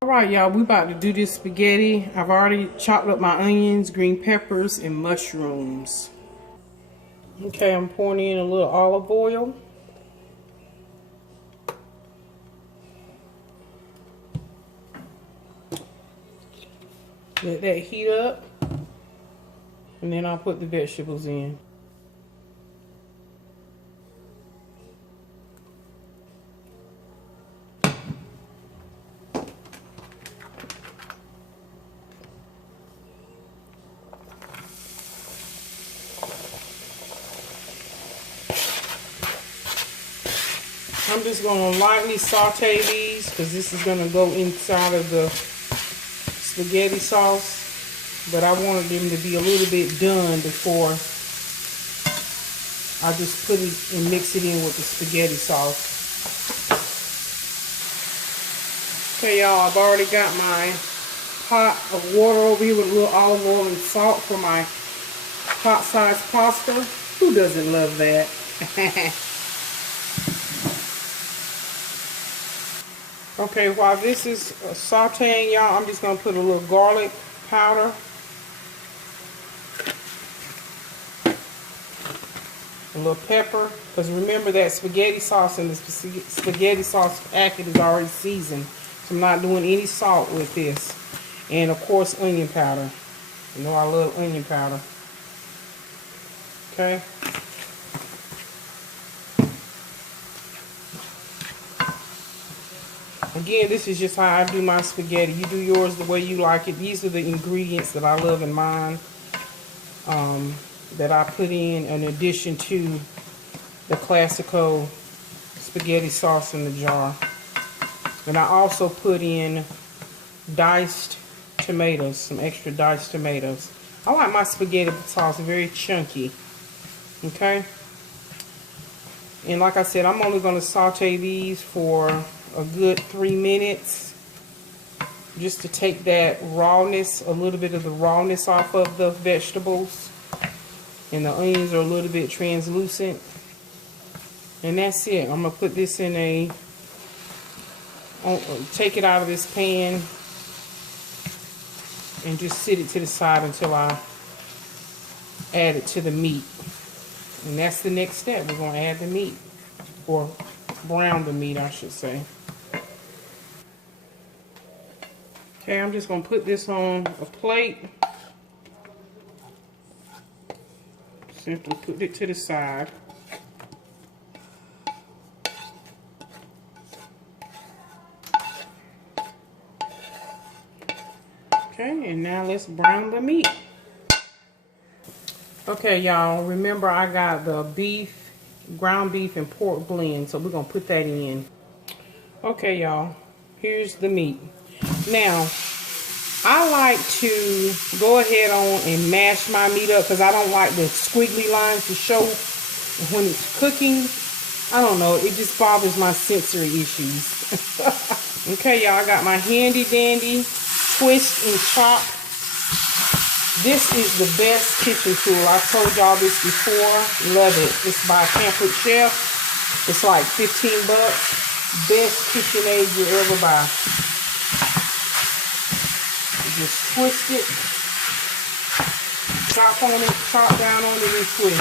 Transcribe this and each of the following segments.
Alright y'all, we about to do this spaghetti. I've already chopped up my onions, green peppers, and mushrooms. Okay, I'm pouring in a little olive oil. Let that heat up. And then I'll put the vegetables in. I'm just going to lightly saute these because this is going to go inside of the spaghetti sauce. But I wanted them to be a little bit done before I just put it and mix it in with the spaghetti sauce. Okay, y'all, I've already got my pot of water over here with a little olive oil and salt for my pot-sized pasta. Who doesn't love that? Okay, while this is sauteing, y'all, I'm just going to put a little garlic powder. A little pepper. Because remember that spaghetti sauce in the spaghetti sauce packet is already seasoned. So I'm not doing any salt with this. And of course, onion powder. You know I love onion powder. Okay. Again, this is just how I do my spaghetti. You do yours the way you like it. These are the ingredients that I love in mine that I put in addition to the Classico spaghetti sauce in the jar. And I also put in diced tomatoes, some extra diced tomatoes. I like my spaghetti sauce very chunky. Okay? And like I said, I'm only going to saute these for a good 3 minutes just to take that rawness, a little bit of the rawness off of the vegetables. And the onions are a little bit translucent. And that's it. I'm going to put this in a, take it out of this pan and just sit it to the side until I add it to the meat. And that's the next step. We're going to add the meat, or brown the meat, I should say. Okay, I'm just going to put this on a plate. Simply put it to the side. Okay, and now let's brown the meat. Okay, y'all, remember I got the beef, ground beef, and pork blend, so we're going to put that in. Okay, y'all, here's the meat. Now, I like to go ahead on and mash my meat up because I don't like the squiggly lines to show when it's cooking. I don't know, it just bothers my sensory issues. Okay, y'all, I got my handy dandy twist and chop. This is the best kitchen tool. I've told y'all this before. Love it. It's by Pampered Chef. It's like 15 bucks. Best kitchen aid you ever buy. Just twist it, chop on it, chop down on it, and twist.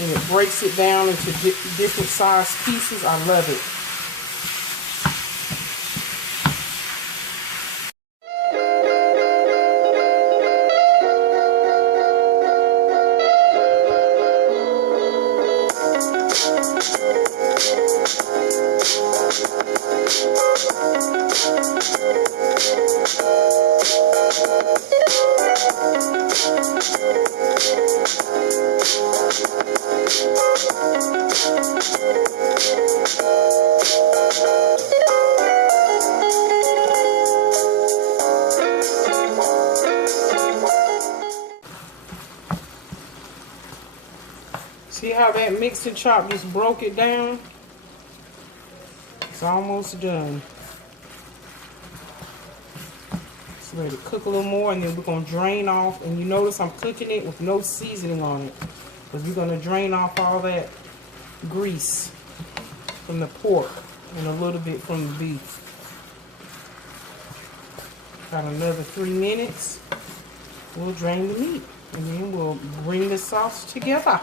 And it breaks it down into different size pieces. I love it. See how that mix and chop just broke it down? It's almost done. Just let it cook a little more, and then we're gonna drain off. And you notice I'm cooking it with no seasoning on it, because we're gonna drain off all that grease from the pork and a little bit from the beef. Got another 3 minutes. We'll drain the meat, and then we'll bring the sauce together.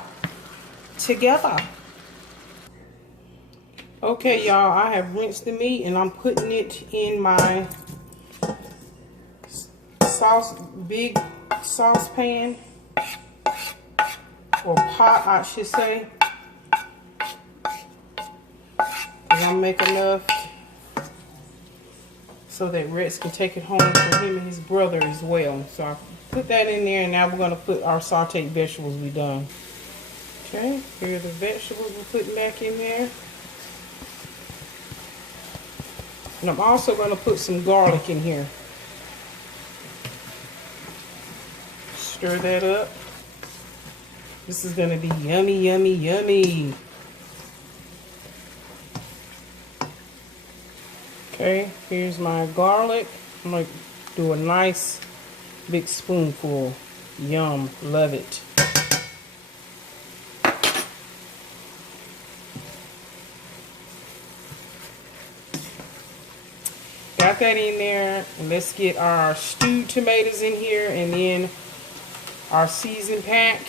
Okay, y'all, I have rinsed the meat, and I'm putting it in my big saucepan, or pot, I should say. And I'll make enough so that Rex can take it home for him and his brother as well. So I put that in there, and now we're going to put our sauteed vegetables we done. Okay, here are the vegetables we're putting back in there. And I'm also going to put some garlic in here. Stir that up. This is going to be yummy, yummy, yummy. Okay, here's my garlic. I'm going to do a nice big spoonful. Yum, love it. Got that in there, and let's get our stewed tomatoes in here, and then our seasoned pack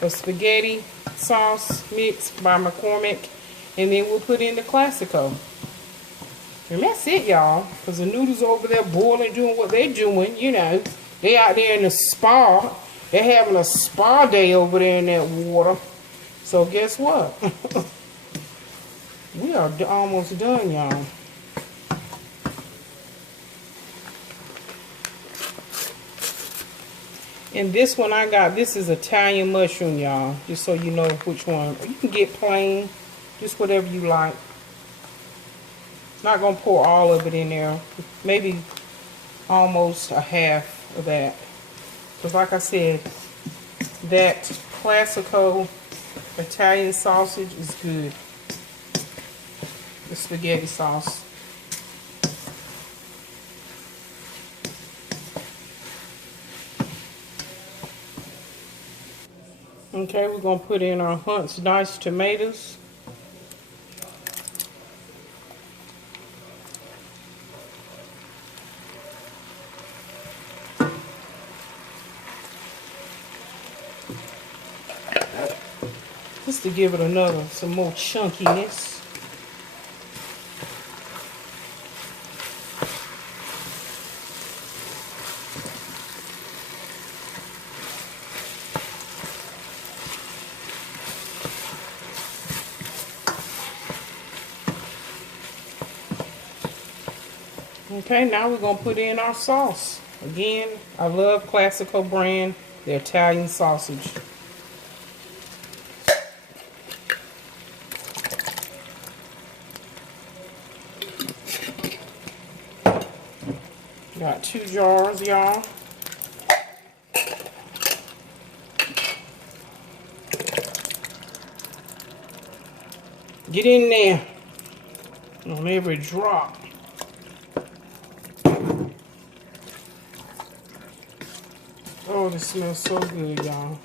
of spaghetti sauce mix by McCormick, and then we'll put in the Classico. And that's it, y'all, because the noodles over there boiling, doing what they're doing, you know. They out there in the spa. They're having a spa day over there in that water. So guess what? We are almost done, y'all. And this one I got, this is Italian mushroom, y'all. Just so you know which one. You can get plain, just whatever you like. Not going to pour all of it in there. Maybe almost a half of that. Because like I said, that Classico Italian sausage is good. The spaghetti sauce. Okay, we're going to put in our Hunt's diced tomatoes. Just to give it some more chunkiness. Okay, now we're going to put in our sauce. Again, I love Classico brand, the Italian sausage. Got 2 jars, y'all. Get in there on every drop. Oh, this smells so good, y'all.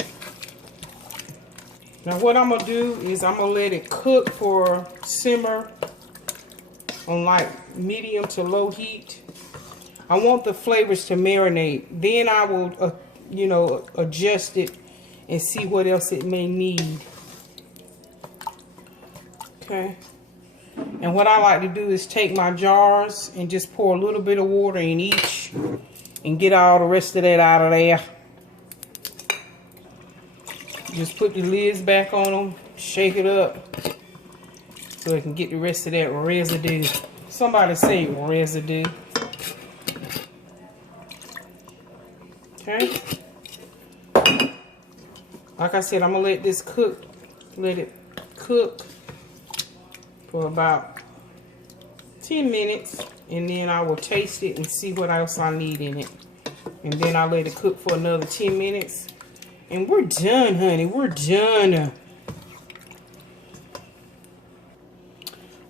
Now what I'm gonna do is I'm gonna let it cook for simmer on like medium to low heat. I want the flavors to marinate. Then I will, you know, adjust it and see what else it may need. Okay. And what I like to do is take my jars and just pour a little bit of water in each and get all the rest of that out of there. Just put the lids back on them, shake it up so it can get the rest of that residue. Somebody say residue. Okay. Like I said, I'm gonna let this cook. Let it cook for about 10 minutes, and then I will taste it and see what else I need in it. And then I'll let it cook for another 10 minutes. And we're done, honey. We're done.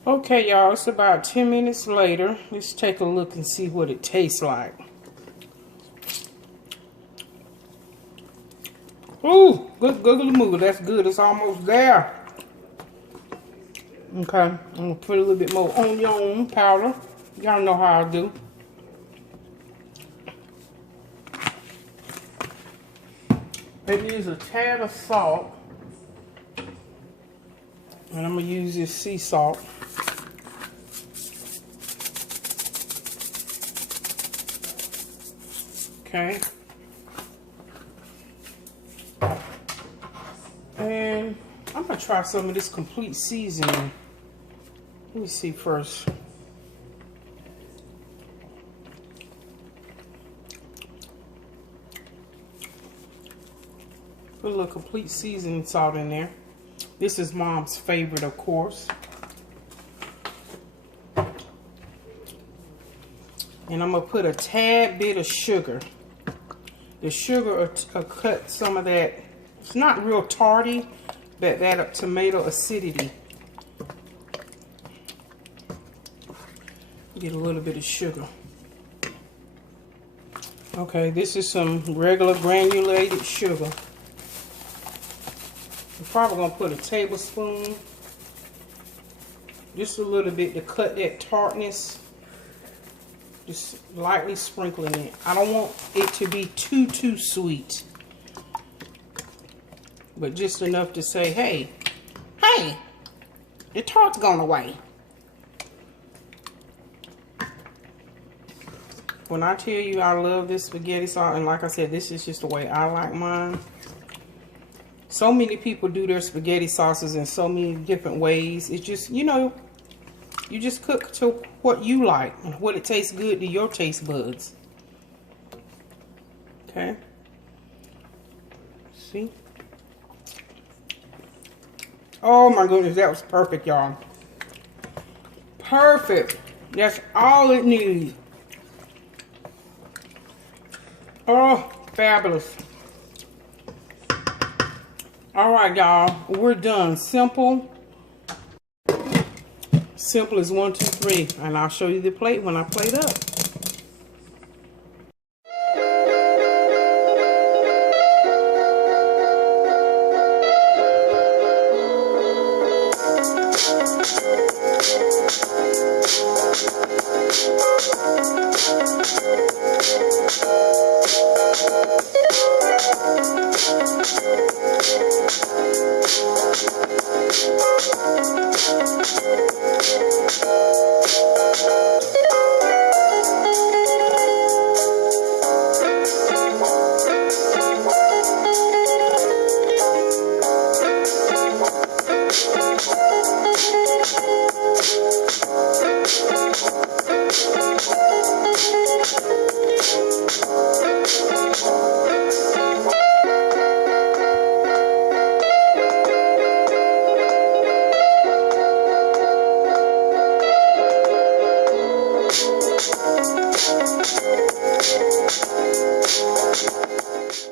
Okay, y'all, it's about 10 minutes later. Let's take a look and see what it tastes like. Ooh, good googly moo. That's good. It's almost there. Okay, I'm gonna put a little bit more onion powder. Y'all know how I do. Maybe use a tad of salt. And I'm gonna use this sea salt. Okay. And I'm gonna try some of this complete seasoning. Let me see first. Put a little complete seasoning salt in there. This is Mom's favorite, of course. And I'm gonna put a tad bit of sugar. The sugar will cut some of that. It's not real tarty, but that tomato acidity. Get a little bit of sugar. Okay, this is some regular granulated sugar. I'm probably gonna put a tablespoon, just a little bit to cut that tartness. Just lightly sprinkling it. I don't want it to be too sweet, but just enough to say, hey, the tart's gone away. When I tell you I love this spaghetti sauce, and like I said, this is just the way I like mine. So many people do their spaghetti sauces in so many different ways. It's just, you know, you just cook to what you like and what it tastes good to your taste buds. Okay. See? Oh my goodness, that was perfect, y'all. Perfect. That's all it needs. Oh, fabulous. All right, y'all, we're done. Simple. Simple as 1, 2, 3. And I'll show you the plate when I plate up.